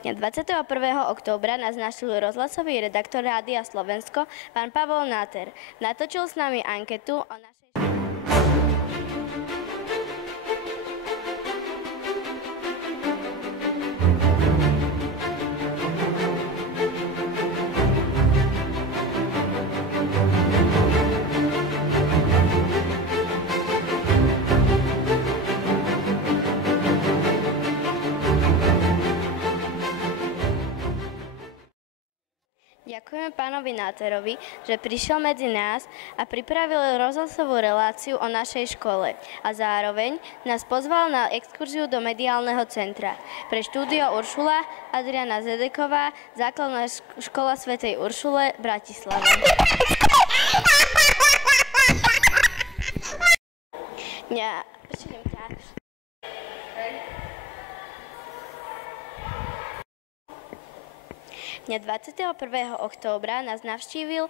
Dňa 21. októbra nás navštívil rozhlasový redaktor Rádia Slovensko, pán Pavol Náter. Natočil s nami anketu o našej... Ďakujeme pánovi Náterovi, že prišiel medzi nás a pripravil rozhlasovú reláciu o našej škole a zároveň nás pozval na exkurziu do mediálneho centra. Pre štúdio Uršula Adriana Zedeková, Základná škola svätej Uršule, Bratislava. Dňa 21. októbra nás navštívil